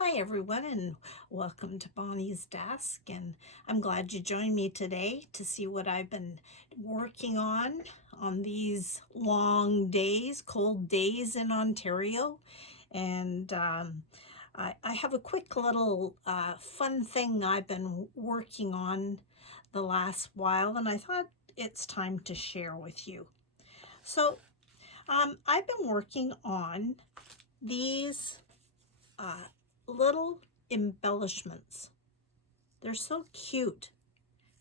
Hi everyone and welcome to Bonnie's Desk, and I'm glad you joined me today to see what I've been working on these long days, cold days in Ontario. And I have a quick little fun thing I've been working on the last while, and I thought it's time to share with you. So I've been working on these uh, little embellishments. They're so cute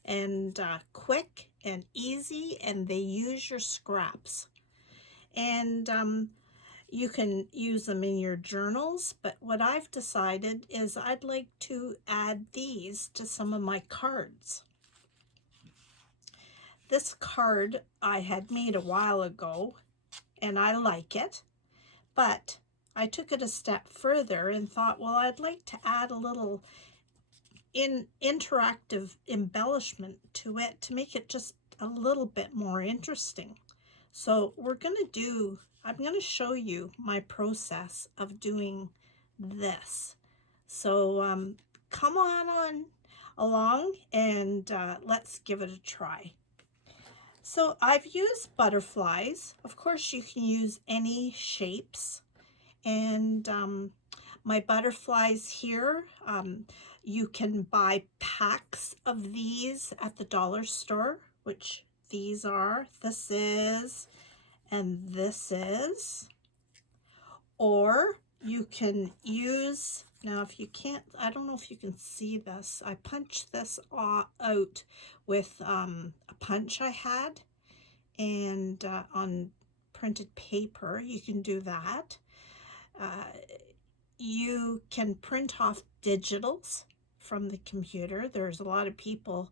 and quick and easy, and they use your scraps. And you can use them in your journals, but what I've decided is I'd like to add these to some of my cards. This card I had made a while ago, and I like it, but I took it a step further and thought, well, I'd like to add a little interactive embellishment to it to make it just a little bit more interesting. So I'm going to show you my process of doing this. So come on along and let's give it a try. So I've used butterflies. Of course, you can use any shapes. And my butterflies here, you can buy packs of these at the dollar store, which these are. This is, and this is. Or you can use, now if you can't, I don't know if you can see this. I punched this out with a punch I had, and on printed paper, you can do that. You can print off digitals from the computer. There's a lot of people,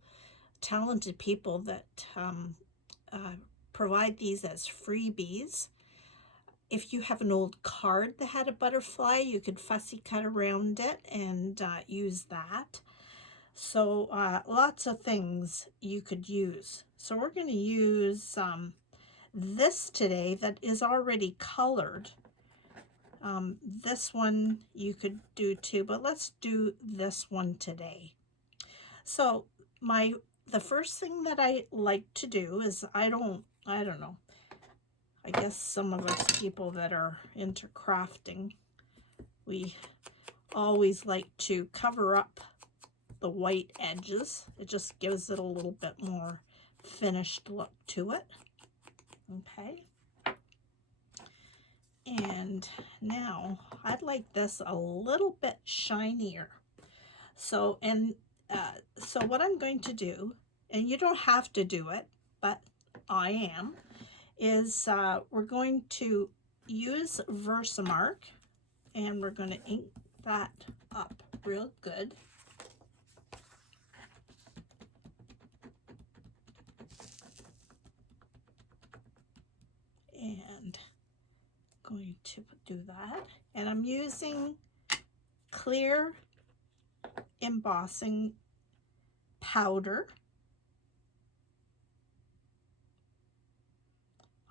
talented people, that provide these as freebies. If you have an old card that had a butterfly, you could fussy cut around it and use that. So lots of things you could use. So we're going to use this today that is already colored. This one you could do too, but let's do this one today. So the first thing that I like to do is I don't know. I guess some of us people that are into crafting, we always like to cover up the white edges. It just gives it a little bit more finished look to it. Okay. And now I'd like this a little bit shinier. So what I'm going to do, and you don't have to do it, but I am, is we're going to use Versamark, and we're going to ink that up real good. And going to do that, and I'm using clear embossing powder.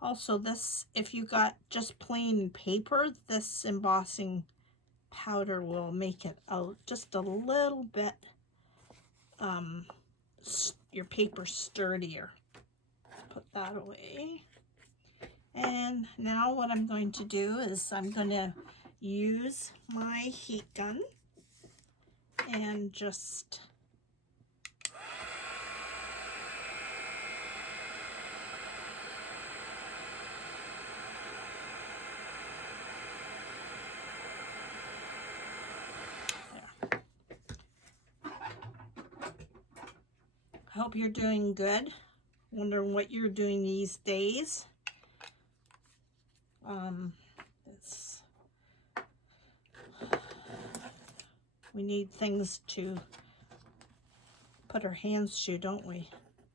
Also, this, if you got just plain paper, this embossing powder will make it just a little bit your paper sturdier. Put that away. And now what I'm going to do is I'm going to use my heat gun and just I hope you're doing good. Wondering what you're doing these days. We need things to put our hands to, don't we?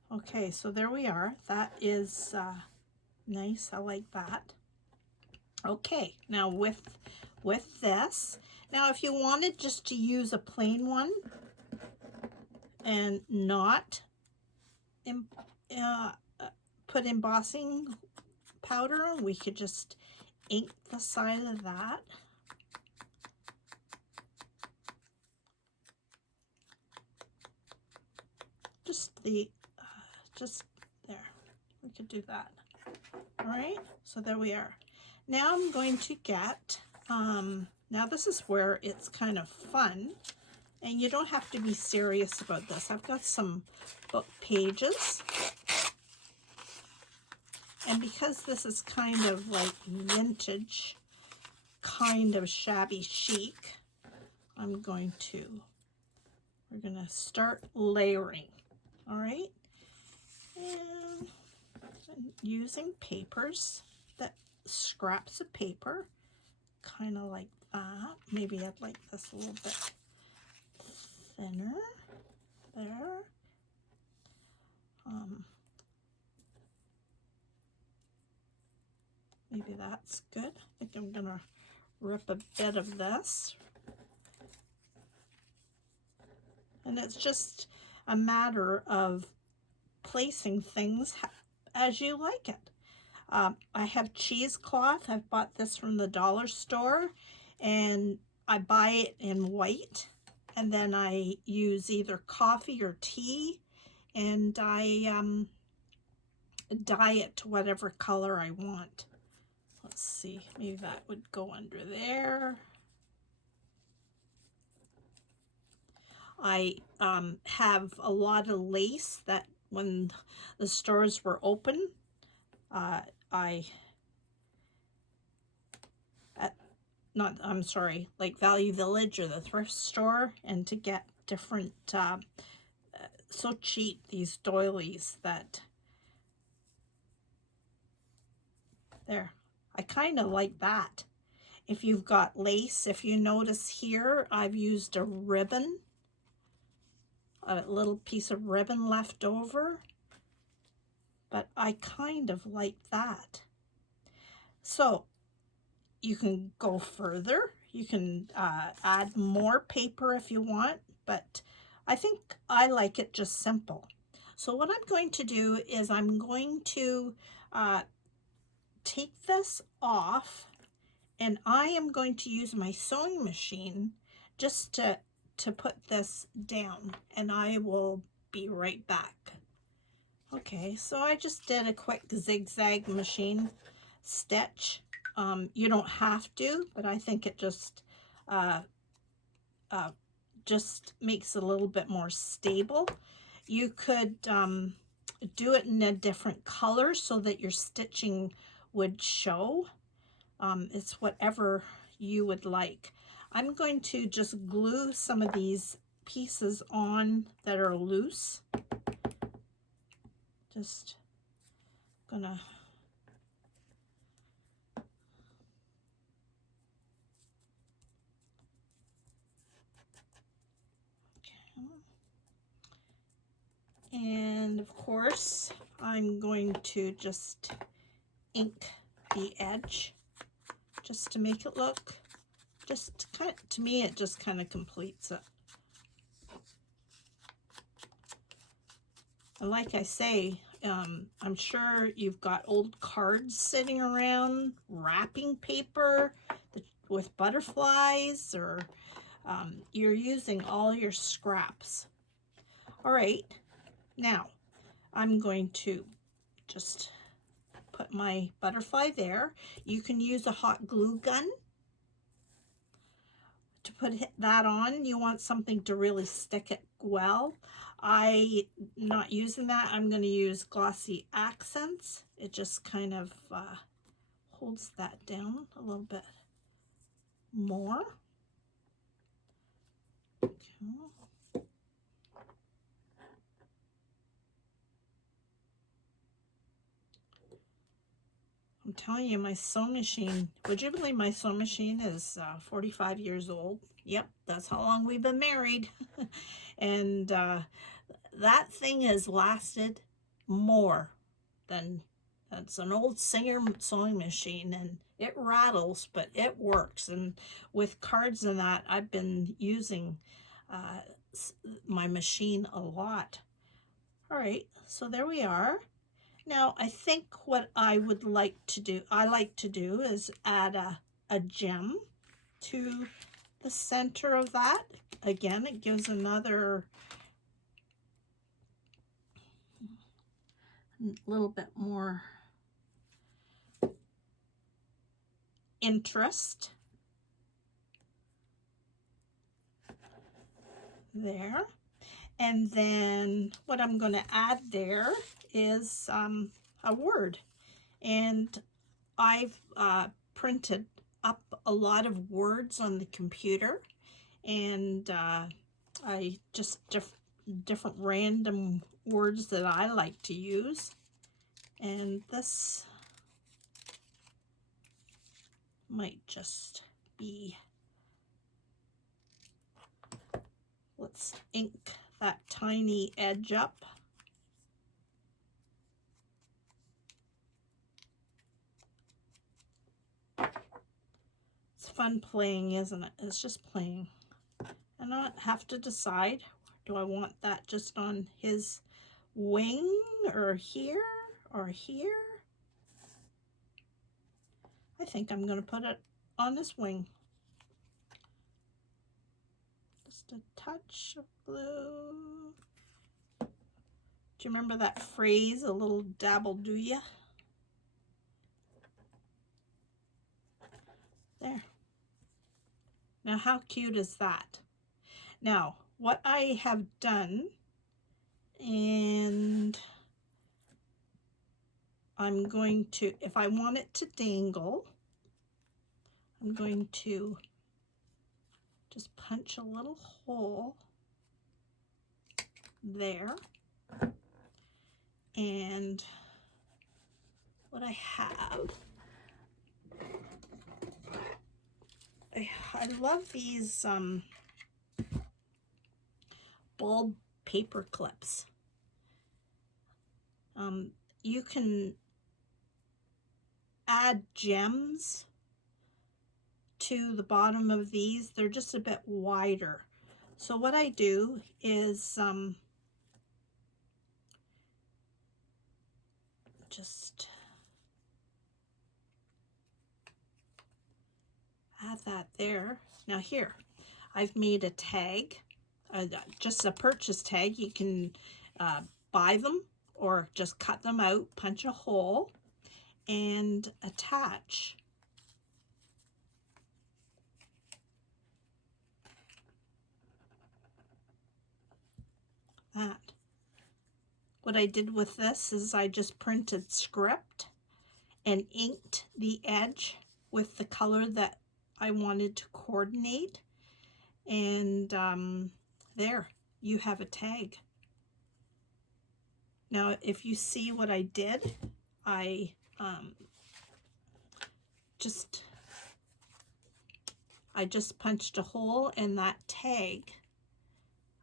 Okay, so there we are. That is nice. I like that. Okay, now with this, now if you wanted just to use a plain one and not put embossing powder on, we could just ink the side of that. just the, just there. We could do that. All right, so there we are. Now I'm going to get, now this is where it's kind of fun, and you don't have to be serious about this. I've got some book pages, and because this is kind of like vintage, kind of shabby chic, we're going to start layering. All right, and using papers, that scraps of paper, kind of like that. Maybe I'd like this a little bit thinner there. Maybe that's good. I think I'm gonna rip a bit of this, and it's just a matter of placing things as you like it. I have cheesecloth. I've bought this from the dollar store, and I buy it in white, and then I use either coffee or tea, and I dye it to whatever color I want. Let's see, maybe that would go under there. I have a lot of lace that when the stores were open, like Value Village or the thrift store, and to get different, so cheap, these doilies that, there, I kind of like that. If you've got lace, if you notice here, I've used a ribbon, a little piece of ribbon left over, but I kind of like that. So you can go further, you can add more paper if you want, but I think I like it just simple. So what I'm going to do is I'm going to take this off, and I am going to use my sewing machine just to put this down, and I will be right back. Okay, so I just did a quick zigzag machine stitch. You don't have to, but I think it just makes it a little bit more stable. You could do it in a different color so that your stitching would show. It's whatever you would like. I'm going to just glue some of these pieces on that are loose. Just gonna and of course I'm going to just ink the edge just to make it look, just kind of, to me it just kind of completes it. And like I say, I'm sure you've got old cards sitting around, wrapping paper with butterflies, or you're using all your scraps. All right, now I'm going to just put my butterfly there. You can use a hot glue gun to put that on. You want something to really stick it well. I'm not using that. I'm going to use glossy accents. It just kind of holds that down a little bit more. Okay. I'm telling you, my sewing machine, would you believe my sewing machine is 45 years old? Yep, that's how long we've been married. And that thing has lasted more than, that's an old Singer sewing machine, and it rattles, but it works. And with cards and that, I've been using my machine a lot. All right, so there we are. Now, I think what I would like to do, is add a gem to the center of that. Again, it gives another a little bit more interest. There. And then what I'm going to add there is a word. And I've printed up a lot of words on the computer, and I just different random words that I like to use. And this might just be, let's ink that tiny edge up. It's fun playing, isn't it? It's just playing. And I have to decide, do I want that just on his wing or here or here? I think I'm going to put it on his wing. Just a touch of blue. Do you remember that phrase, a little dabble do ya? There. Now how cute is that? Now what I have done, and I'm going to, if I want it to dangle, I'm going to just punch a little hole there. And what I have, I love these bulb paper clips. You can add gems to the bottom of these. They're just a bit wider. So what I do is just add that there. Now here, I've made a tag, just a purchase tag. You can buy them or just cut them out, punch a hole, and attach that. What I did with this is I just printed script and inked the edge with the color that I wanted to coordinate, and there you have a tag. Now if you see what I did, I just punched a hole, and that tag,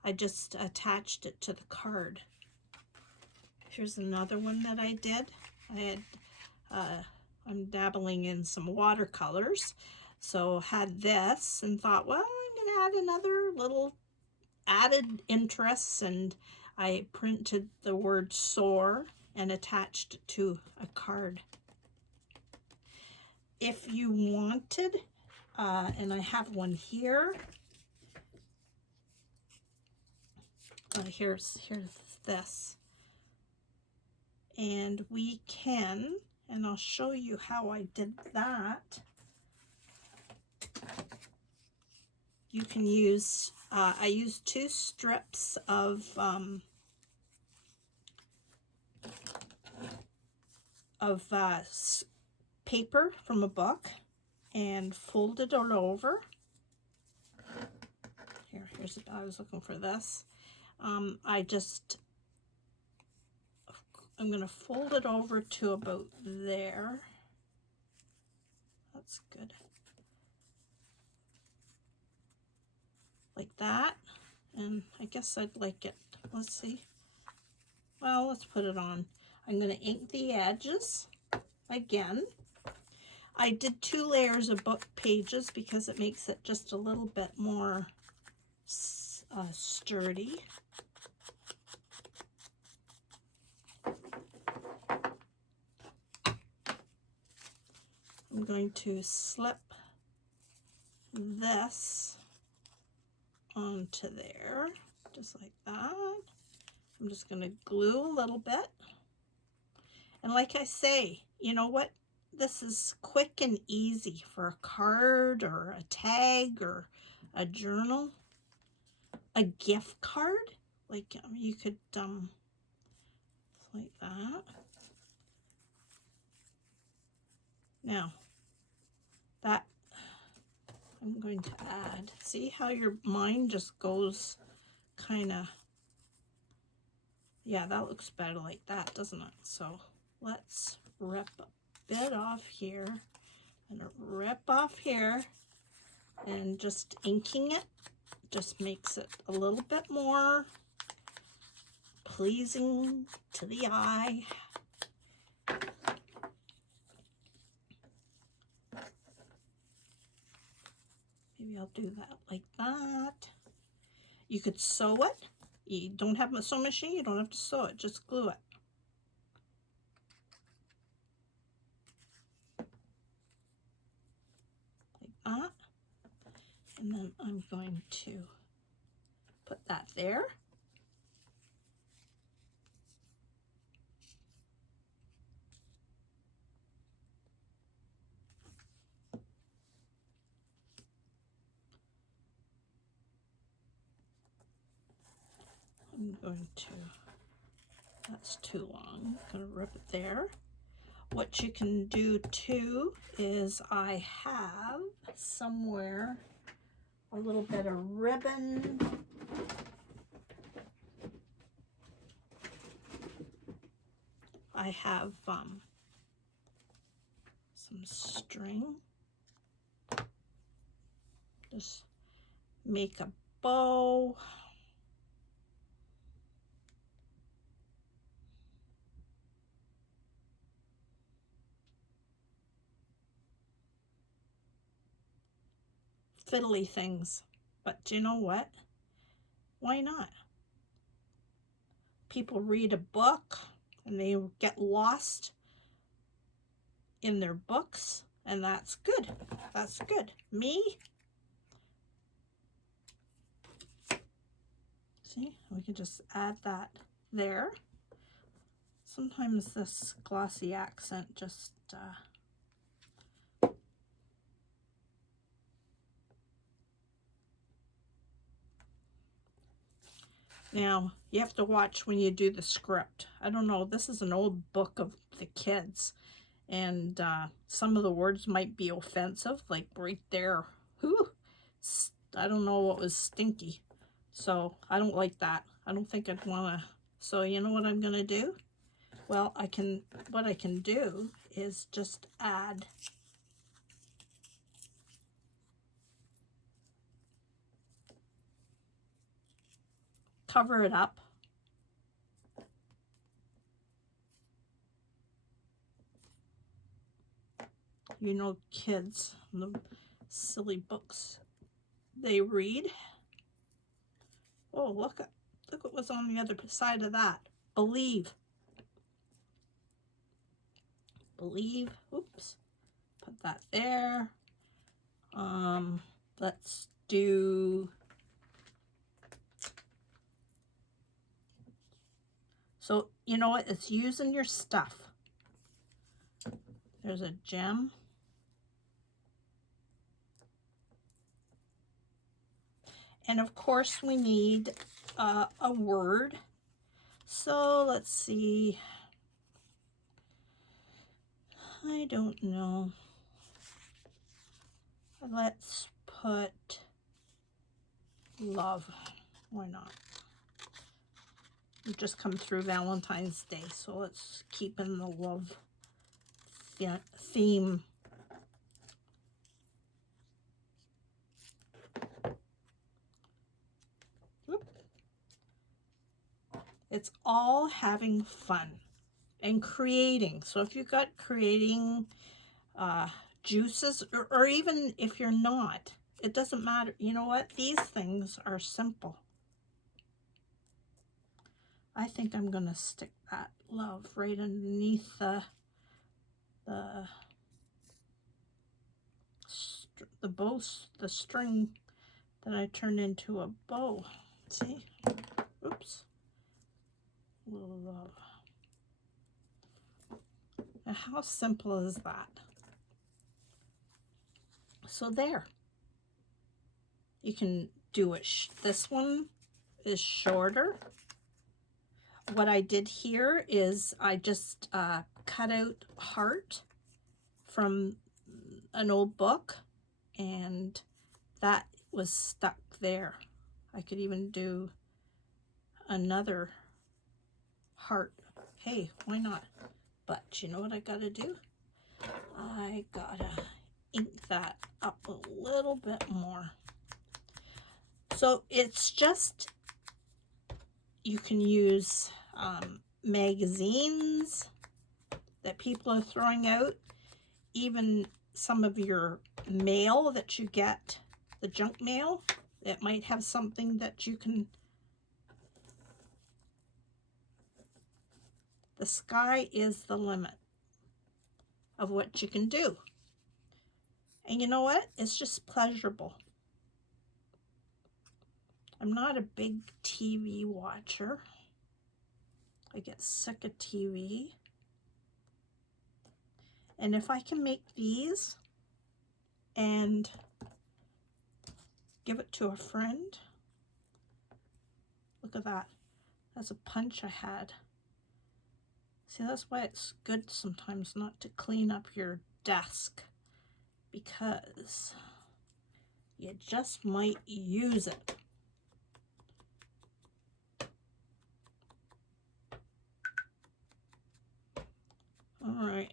I just attached it to the card. Here's another one that I did. I had I'm dabbling in some watercolors, so had this and thought, well, I'm gonna add another little added interest, and I printed the word soar and attached it to a card. If you wanted, and I have one here, here's this, and we can, and I'll show you how I did that. You can use, I used 2 strips of paper from a book and folded it over. Here's I was looking for this. I'm going to fold it over to about there. That's good. Like that. And I guess I'd like it. Let's see. Well, let's put it on. I'm going to ink the edges again. I did 2 layers of book pages because it makes it just a little bit more sturdy. I'm going to slip this onto there, just like that. I'm just going to glue a little bit And like I say, you know what? This is quick and easy for a card or a tag or a journal, a gift card. Like you could like that. Now that I'm going to add. See how your mind just goes kind of, yeah, that looks better like that, doesn't it? So let's rip a bit off here and rip off here, and just inking it just makes it a little bit more pleasing to the eye. Maybe I'll do that like that. You could sew it. You don't have a sewing machine, you don't have to sew it, just glue it. Like that. And then I'm going to put that there. I'm going to, that's too long, I'm going to rip it there. What you can do too is I have somewhere a little bit of ribbon. I have some string. Just make a bow. Fiddly things, but you know what? Why not? People read a book and they get lost in their books, and that's good. That's good. Me? See, we can just add that there. Sometimes this glossy accent just now you have to watch when you do the script. I don't know, this is an old book of the kids, and some of the words might be offensive, like right there. Whew, I don't know what was stinky, so I don't like that. I don't think I'd want to. So you know what I'm gonna do? Well, what I can do is just add cover it up. You know, kids, the silly books they read. Oh, look what was on the other side of that. Believe. Believe. Oops. Put that there. Let's do, so you know what, it's using your stuff. There's a gem. And of course we need a word. So let's see. I don't know. Let's put love. Why not? We've just come through Valentine's Day, so let's keep in the love theme. It's all having fun and creating. So if you've got creating juices, or even if you're not, it doesn't matter. You know what? These things are simple. I think I'm going to stick that love right underneath the bow, the string that I turned into a bow. See? Oops. A little love. Now, how simple is that? So there. You can do it. This one is shorter. What I did here is I just cut out heart from an old book, and that was stuck there. I could even do another heart. Hey, why not? But you know what I gotta do? I gotta ink that up a little bit more. So it's just, you can use magazines that people are throwing out, even some of your mail that you get, the junk mail, it might have something that you can. The sky is the limit of what you can do. And you know what? It's just pleasurable. I'm not a big TV watcher. I get sick of TV. And if I can make these and give it to a friend, look at that. That's a punch I had. See, that's why it's good sometimes not to clean up your desk, because you just might use it. All right.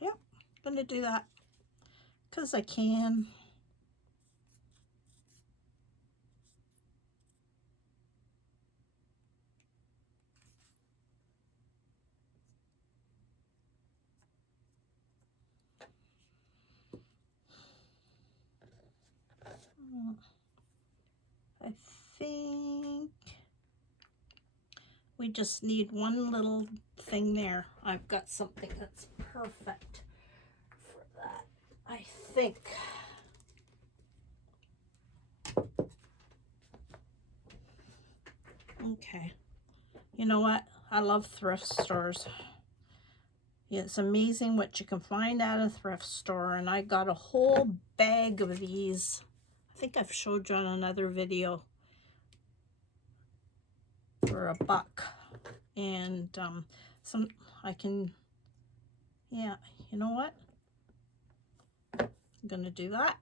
Yep, I'm gonna do that because I can. I think we just need one little thing there. I've got something that's perfect for that, I think. Okay. You know what? I love thrift stores. It's amazing what you can find at a thrift store, and I got a whole bag of these. I think I've showed you on another video, for $1. And some, I can, yeah, you know what? I'm gonna do that.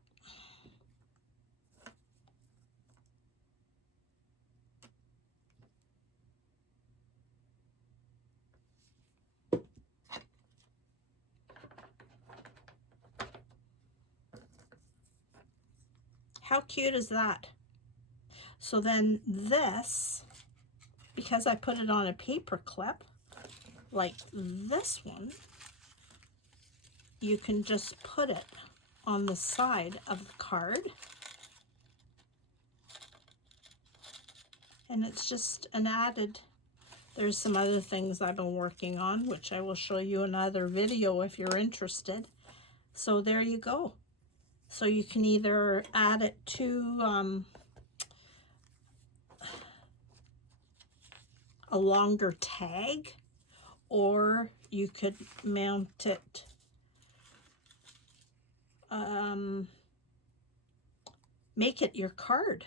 How cute is that? So then this, because I put it on a paper clip, like this one, you can just put it on the side of the card. And it's just an added, there's some other things I've been working on, which I will show you another video if you're interested. So there you go. So you can either add it to a longer tag, or you could mount it, make it your card.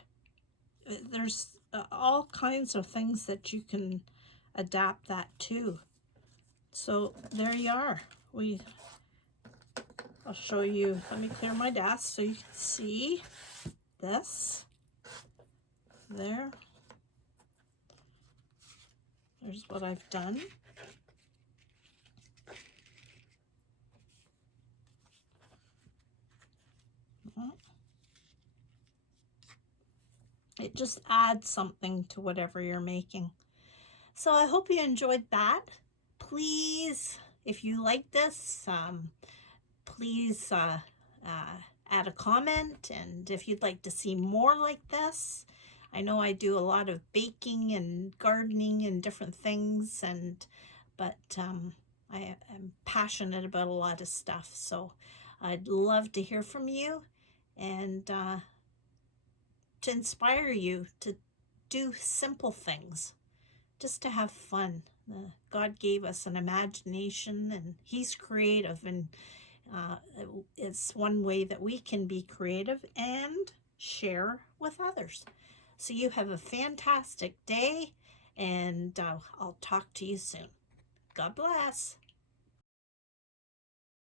There's all kinds of things that you can adapt that to. So there you are. I'll show you, let me clear my desk so you can see this. There's what I've done. It just adds something to whatever you're making. So I hope you enjoyed that. Please, if you like this, please add a comment, and if you'd like to see more like this. I know I do a lot of baking and gardening and different things, but I am passionate about a lot of stuff, so I'd love to hear from you and to inspire you to do simple things, just to have fun. God gave us an imagination, and He's creative, and uh, it's one way that we can be creative and share with others. So you have a fantastic day, and I'll talk to you soon. God bless.